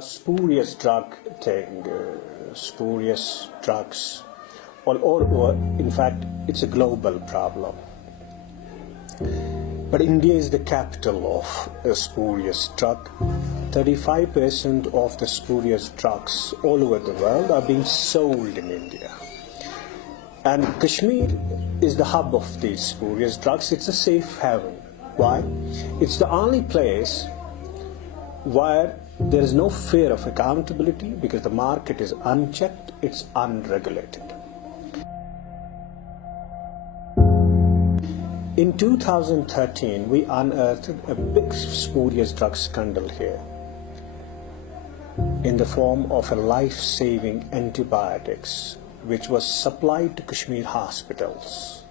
spurious drug thing, spurious drugs, or in fact, it's a global problem. But India is the capital of a spurious drug. 35% of the spurious drugs all over the world are being sold in India. And Kashmir is the hub of these spurious drugs. It's a safe haven. Why? It's the only place where there is no fear of accountability because the market is unchecked, it's unregulated. In 2013, we unearthed a big spurious drug scandal here in the form of a life-saving antibiotics which was supplied to Kashmir hospitals,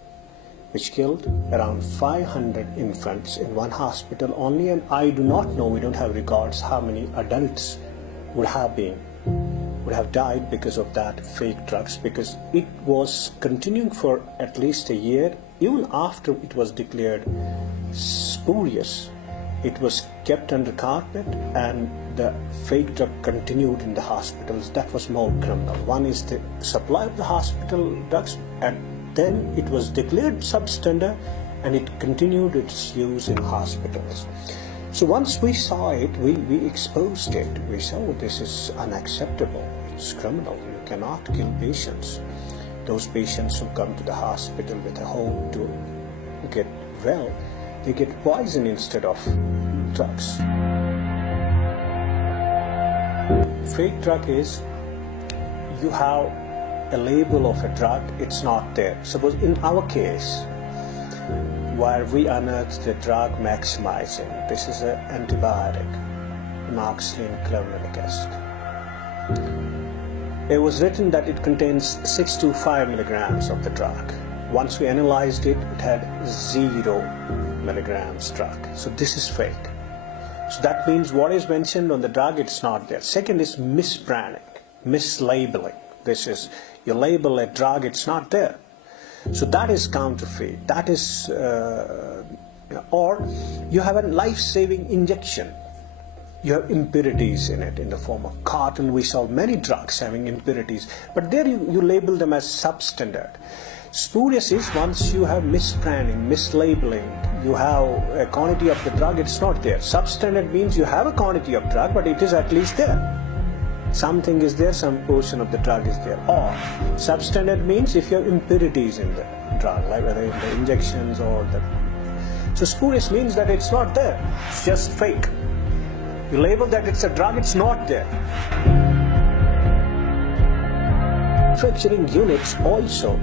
which killed around 500 infants in one hospital only, and I do not know, we don't have records how many adults would have died because of that fake drugs, because it was continuing for at least a year. Even after it was declared spurious, it was kept under carpet and the fake drug continued in the hospitals. That was more criminal. One is the supply of the hospital drugs, and then it was declared substandard and it continued its use in hospitals. So once we saw it, we exposed it. We saw this is unacceptable, it's criminal, you cannot kill patients. Those patients who come to the hospital with a hope to get well, they get poison instead of drugs. Fake drug is, you have a label of a drug, it's not there. Suppose in our case, where we unearthed the drug maximizing, this is an antibiotic, amoxicillin clavulanic acid. It was written that it contains 6 to 5 milligrams of the drug. Once we analyzed it, it had 0 milligrams drug. So this is fake. So that means what is mentioned on the drug, it's not there. Second is misbranding, mislabeling. This is, you label a drug, it's not there. So that is counterfeit. That is, or you have a life-saving injection. You have impurities in it in the form of cotton. We saw many drugs having impurities, but there you label them as substandard. Spurious is once you have misbranding, mislabeling, you have a quantity of the drug, it's not there. Substandard means you have a quantity of drug, but it is at least there. Something is there, some portion of the drug is there. Or substandard means if you have impurities in the drug, like whether in the injections or the... So spurious means that it's not there, it's just fake. You label that it's a drug, it's not there. Manufacturing units also,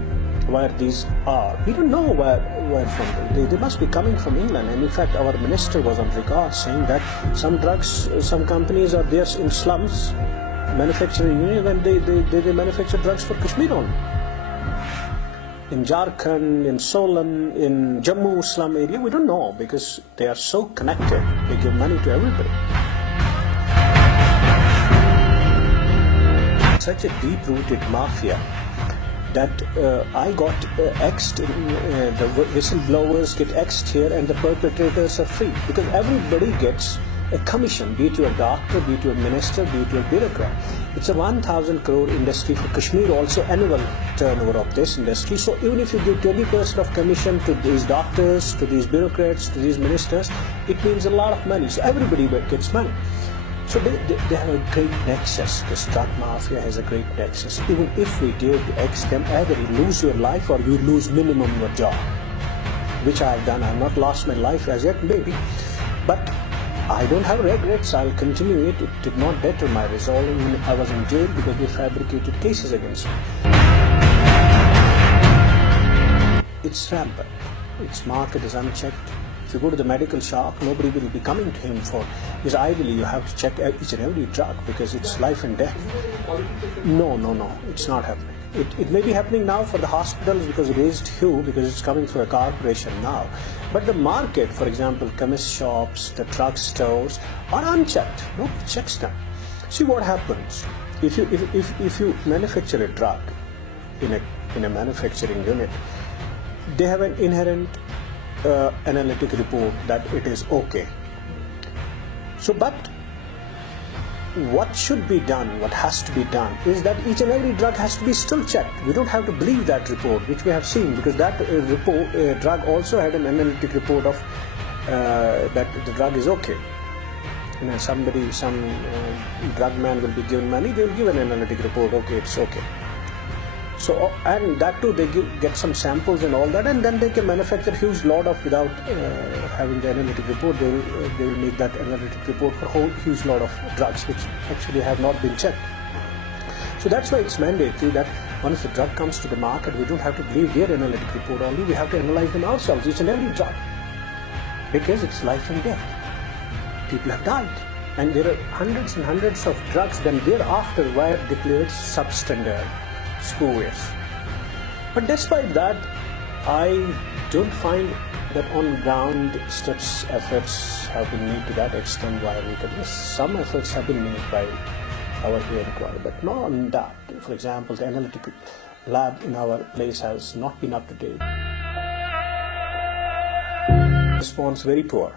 where these are, we don't know where from. They must be coming from England. And in fact, our minister was on record saying that some drugs, some companies are there in slums, manufacturing units, and they manufacture drugs for Kashmir only. In Jharkhand, in Solan, in Jammu slum area, we don't know because they are so connected. They give money to everybody. Such a deep-rooted mafia that I got axed, the whistleblowers get axed here and the perpetrators are free because everybody gets a commission, be it to a doctor, be it to a minister, be it to a bureaucrat. It's a 1,000 crore industry for Kashmir, also annual turnover of this industry. So even if you give 20% of commission to these doctors, to these bureaucrats, to these ministers, it means a lot of money. So everybody gets money. So they have a great nexus. This drug mafia has a great nexus. Even if we dare to X them, either you lose your life or you lose minimum your job, which I have done. I have not lost my life as yet, maybe, but I don't have regrets. I'll continue it. It did not deter my resolve. Even I was in jail because they fabricated cases against me. It's rampant. Its market is unchecked. If you go to the medical shop, nobody will be coming to him for, because ideally you have to check each and every drug because it's life and death. No, it's not happening. It may be happening now for the hospitals because it is due, because it's coming through a corporation now. But the market, for example, chemist shops, the drug stores are unchecked. Nobody checks them. See what happens if you manufacture a drug in a manufacturing unit. They have an inherent analytic report that it is okay. So, but what should be done, what has to be done, is that each and every drug has to be still checked. We don't have to believe that report, which we have seen, because that drug also had an analytic report of that the drug is okay. You know, some drug man will be given money, they will give an analytic report, okay, it's okay. So, and that too, they get some samples and all that, and then they can manufacture a huge lot of, without having the analytic report, they will make that analytic report for a whole huge lot of drugs which actually have not been checked. So that's why it's mandatory that once the drug comes to the market, we don't have to believe their analytic report only, we have to analyze them ourselves, each and every drug, because it's life and death. People have died, and there are hundreds and hundreds of drugs then thereafter were declared substandard, spurious. But despite that, I don't find that on ground steps efforts have been made to that extent where we can. Yes, some efforts have been made by our here required, but not on that. For example, the analytical lab in our place has not been up to date. Response very poor.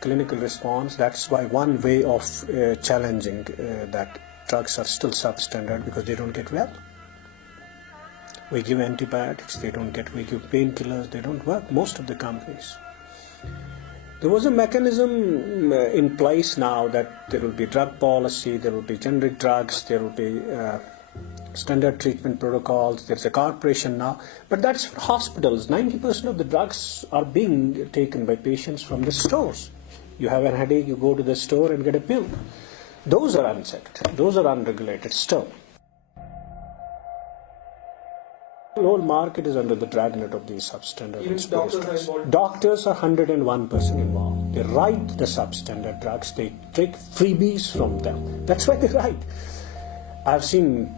Clinical response. That's why one way of challenging that drugs are still substandard, because they don't get well. We give antibiotics, they don't get. We give painkillers, they don't work. Most of the companies. There was a mechanism in place now that there will be drug policy, there will be generic drugs, there will be standard treatment protocols. There's a corporation now, but that's for hospitals. 90% of the drugs are being taken by patients from the stores. You have a headache, you go to the store and get a pill. Those are unchecked. Those are unregulated still. The whole market is under the dragnet of these substandard. Even doctors are involved. Doctors are 101% involved. They write the substandard drugs. They take freebies from them. That's why they write. I've seen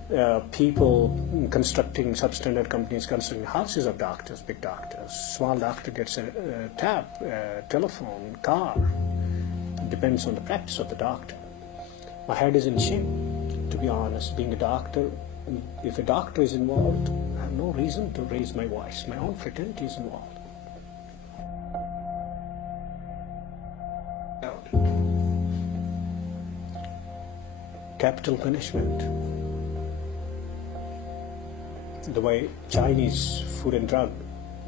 people constructing substandard companies, constructing houses of doctors, big doctors. Small doctor gets a tap, telephone, car. It depends on the practice of the doctor. My head is in shame, to be honest. Being a doctor, if a doctor is involved, I have no reason to raise my voice. My own fraternity is involved. Capital punishment. The way Chinese Food and Drug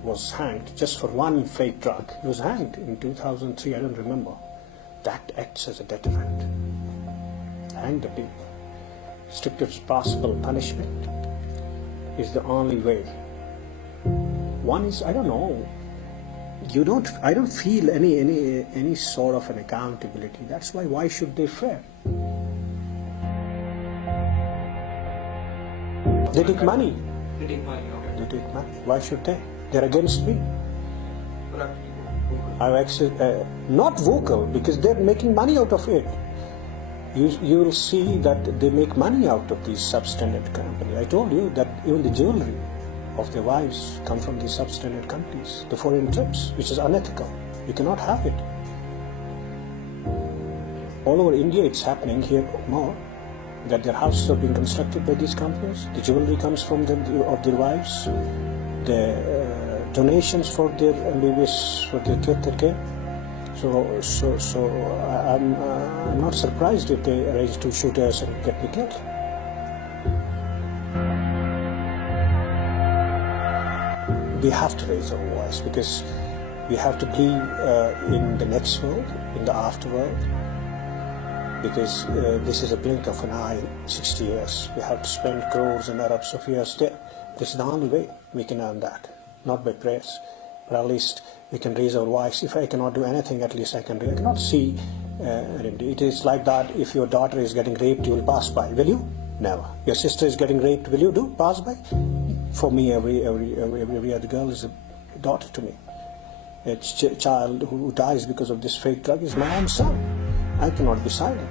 was hanged just for one fake drug. It was hanged in 2003, I don't remember. That acts as a deterrent. Hang the people. Strictest possible punishment is the only way. One is, I don't know, I don't feel any sort of an accountability. That's why should they fear? They take money. They take money, okay. They take money. Why should they? They're against me. I've actually, not vocal, because they're making money out of it. You will see that they make money out of these substandard companies. I told you that even the jewelry of their wives come from these substandard companies. The foreign trips, which is unethical. You cannot have it. All over India it's happening here more, that their houses are being constructed by these companies. The jewelry comes from them, of their wives. The donations for their MBBS, for their care. So I'm not surprised if they arrange to shoot us and get me killed. We have to raise our voice, because we have to believe in the next world, in the afterworld, because this is a blink of an eye, 60 years. We have to spend crores and Arabs of years there. This is the only way we can earn that, not by prayers. But at least we can raise our voice. If I cannot do anything, at least I cannot see remedy. It is like that. If your daughter is getting raped, you will pass by. Will you? Never. Your sister is getting raped. Will you pass by? For me, every other girl is a daughter to me. A child who dies because of this fake drug is my own son. I cannot be silent.